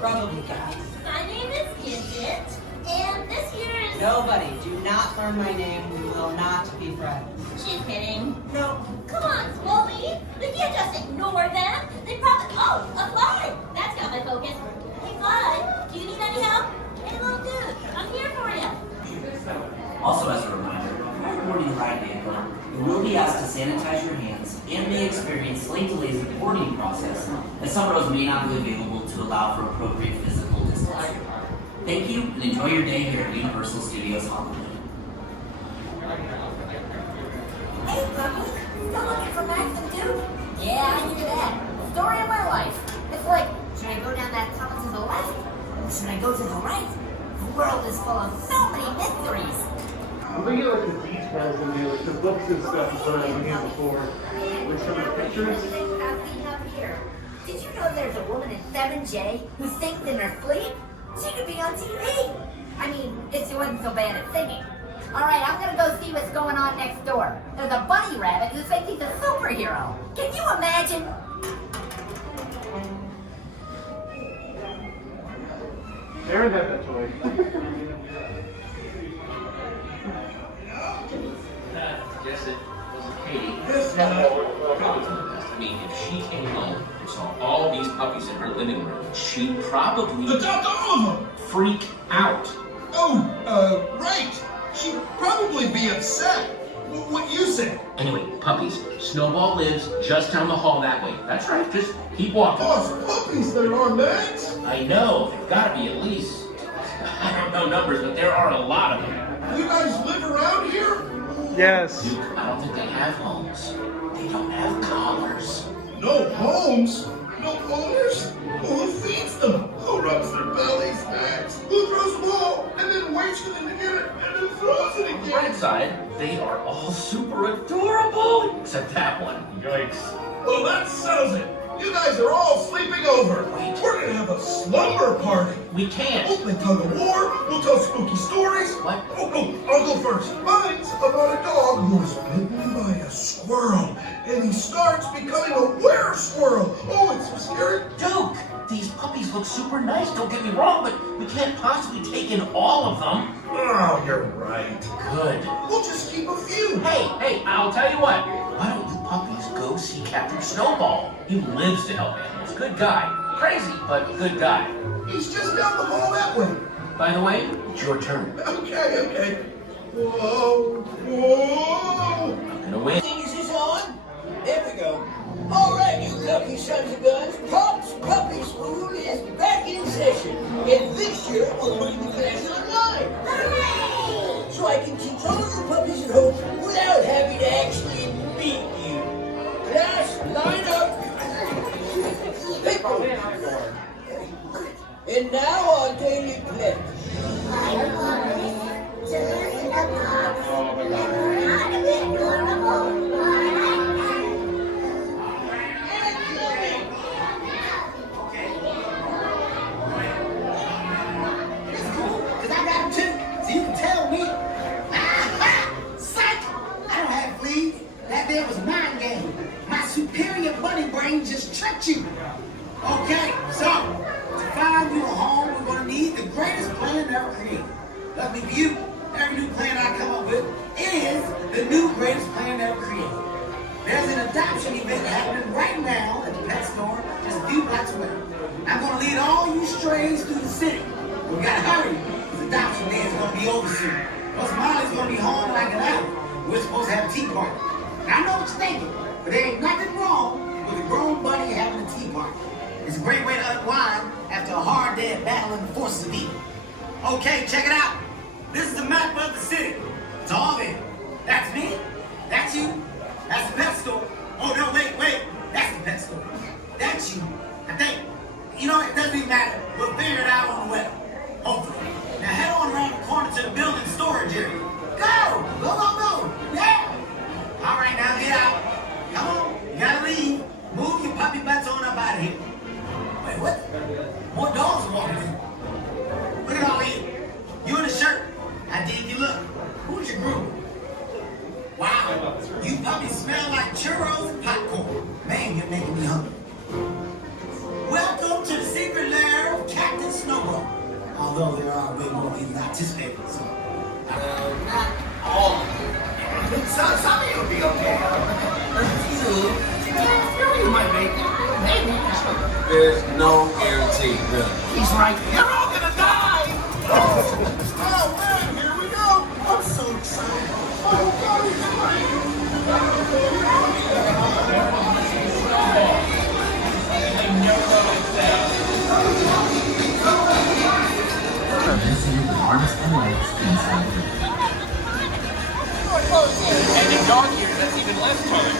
Probably guys. My name is Gidget, and this year is... Nobody, do not learn my name. We will not be friends. She's kidding. No. Come on, Chloe. We can't just ignore them. They probably... Oh, a fly. That's got my focus. Hey, fly, do you need any help? Hey, little dude, I'm here for you. Also, as a reminder, prior boarding the ride vehicle, you will be asked to sanitize your hands and may experience slight delays in the boarding process, as some rows may not be available to allow for appropriate physical distancing. Thank you, and enjoy your day here at Universal Studios Hollywood. Hey, puppy, still looking for Max and Duke? Yeah, I hear that. Story of my life. It's like, should I go down that tunnel to the left? Or should I go to the right? The world is full of so many mysteries. I'm looking at like the details in there, like the books and stuff is what I was looking before. Like some of the pictures. Up here. Did you know there's a woman in 7J who sings in her sleep? She could be on TV. I mean, if she wasn't so bad at singing. Alright, I'm gonna go see what's going on next door. There's a bunny rabbit who thinks he's a superhero. Can you imagine? Aaron had that toy. Guess it wasn't Katie. I mean, if she came home and saw all these puppies in her living room, she'd probably Adopt all of them! freak out. Oh, right. She'd probably be upset. What you said. Anyway, puppies, Snowball lives just down the hall that way. That's right, just keep walking. Oh, puppies there are, Max. I know, there've got to be at least, I don't know numbers, but there are a lot of them. You guys live around here? Yes. Duke, I don't think they have homes. They don't have collars. No homes? No owners? Who feeds them? Who rubs their bellies, Max? Who throws the ball and then waits for them to get it and then throws it On the again? bright side, they are all super adorable, except that one. Yikes. Well, that settles it. You guys are all sleeping over. Wait. We're gonna have a slumber party. We can't. We'll play tug of war. We'll tell spooky stories. What? Oh, I'll go first. Mine's about a dog who was bitten by a squirrel, and he starts becoming a were-squirrel. Oh, it's so scary. Duke, these puppies look super nice, don't get me wrong, but we can't possibly take in all of them. Oh, you're right. Good. We'll just keep a few. Hey, I'll tell you what. Why don't you puppies go see Captain Snowball? He lives to help animals. Good guy. Crazy, but good guy. He's just down the hall that way. By the way, it's your turn. Okay. Whoa. I'm gonna win. Is this on? There we go. All right, you lucky sons of guns. Pop's Puppy School is back in session. And this year, we're putting the class online. Hooray! So I can teach all your puppies at home without having to actually meet you. Class, line up. Pick one. And now our daily pledge. Just tricked you. Okay, so to find you a home, we're going to need the greatest plan ever created. Luckily for you, every new plan I come up with is the new greatest plan ever created. There's an adoption event happening right now at the pet store just a few blocks away. I'm going to lead all you strays through the city. But we got to hurry because adoption day is going to be over soon. Plus Molly's going to be home in like an hour. We're supposed to have a tea party. Now, I know what you're thinking, but there ain't nothing wrong with a grown bunny having a tea party. It's a great way to unwind after a hard day of battling the forces of evil. Okay, check it out. This is the map of the city. It's all there. That's me. That's you. That's the pet store. Oh, no, wait. That's the pet store. That's you. I think. You know, it doesn't even matter. We'll figure it out on the web. Hopefully. Now head on around the corner to the building storage area. Go! Go! Yeah! All right, now get out. Come on. You gotta leave. Move your puppy butts on up out of here. Wait, what? More dogs are walking in. Look at all of you. You in a shirt. I dig you look. Who's your groom? Wow. You puppies smell like churros and popcorn. Man, you're making me hungry. Welcome to the secret lair of Captain Snowball. Although there are way more than anticipated, so. Not all of you. Some of you will be okay. A few might make it. Maybe. There's no guarantee, really. He's right. You're all gonna die! Oh man, here we go! I'm so excited. Oh God, he's great! And in dog years, that's even less time.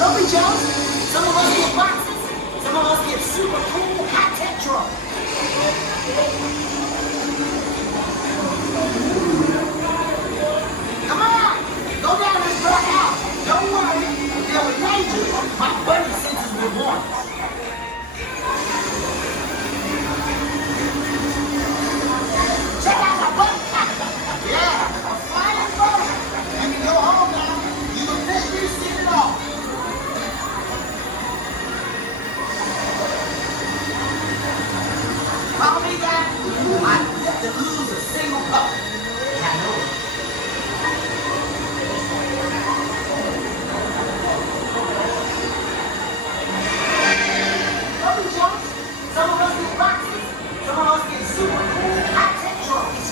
Lovely Jones, some of us get boxes, some of us get super cool high-tech trucks. Come on, go down this back out. Don't worry, if there was danger, my buddy senses would warn us. Check out my buddy. Yeah, a flying boat. And you go home now, you will officially see it all. Follow me, guys. I've yet to lose a single pup. I know it. Lovely Jones. Some of us get boxes. Some of us get super cool high-tech trucks.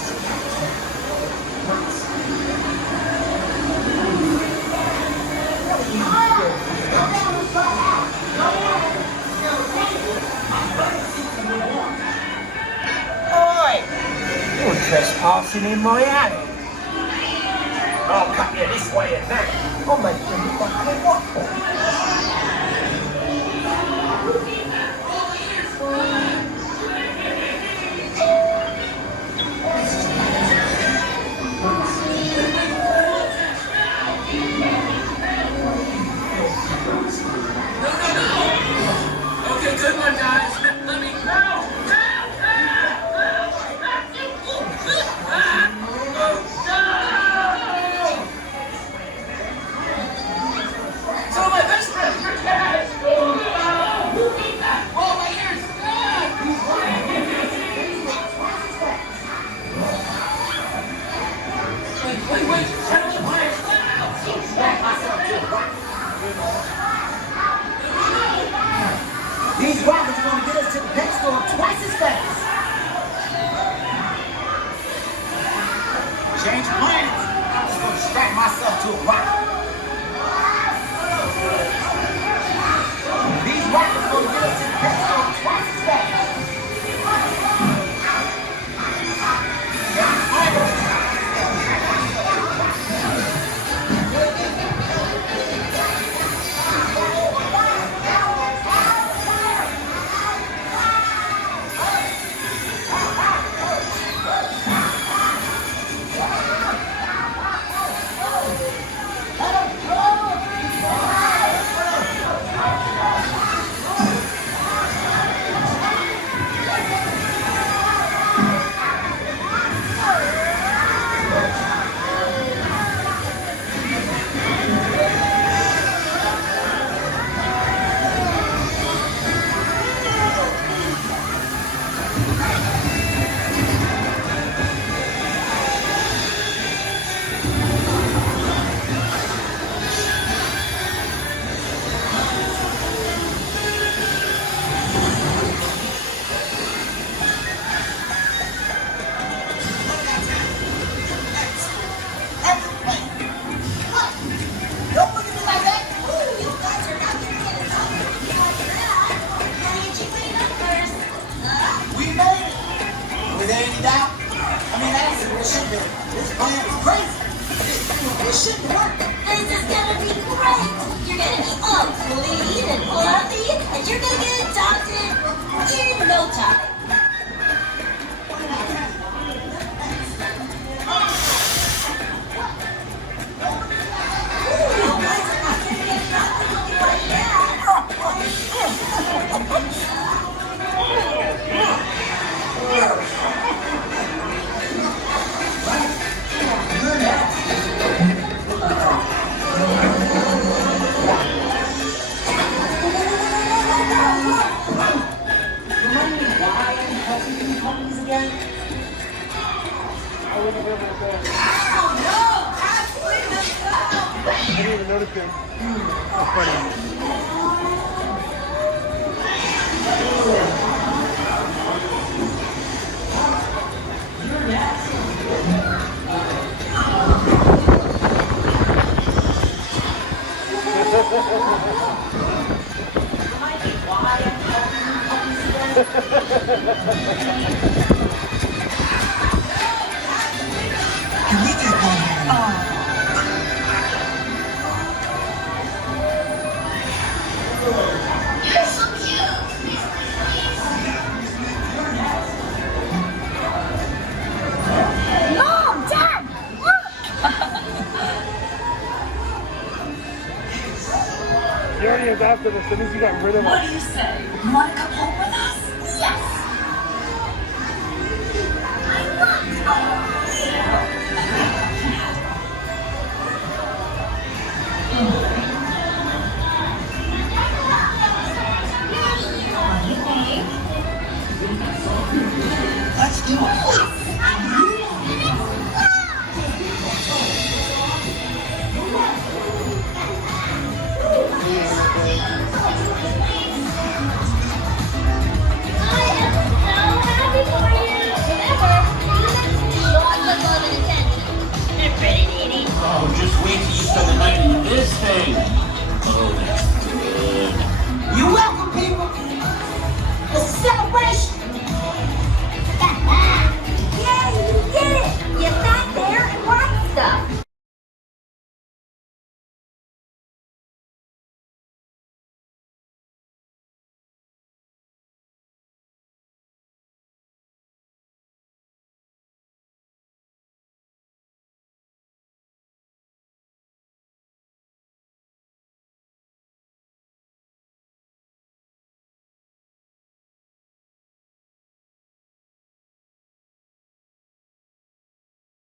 Go down this back out. Don't worry. There was danger. My buddy sees you warm. Oi! You're trespassing in my alley. I'll cut you this way and that. I'll make you look like a waffle. Okay, good one, guys. Let me go. So my best friend, your cat. Oh, my ears. Wait. Tell me These rockets are going to get us to the pet store twice as fast. Change plans. I'm just going to strap myself to a rocket. These rockets are going to get us to the pet store twice as fast. This should work. This is gonna be great. You're gonna be all clean and fluffy, and you're gonna get adopted in no time. Ooh, why is it not gonna get adopted looking like that? chicken. How funny. Mom, Dad, look! You already adopted us. That means you got rid of What us. do you say? You want to come home with us? Yes! I love you.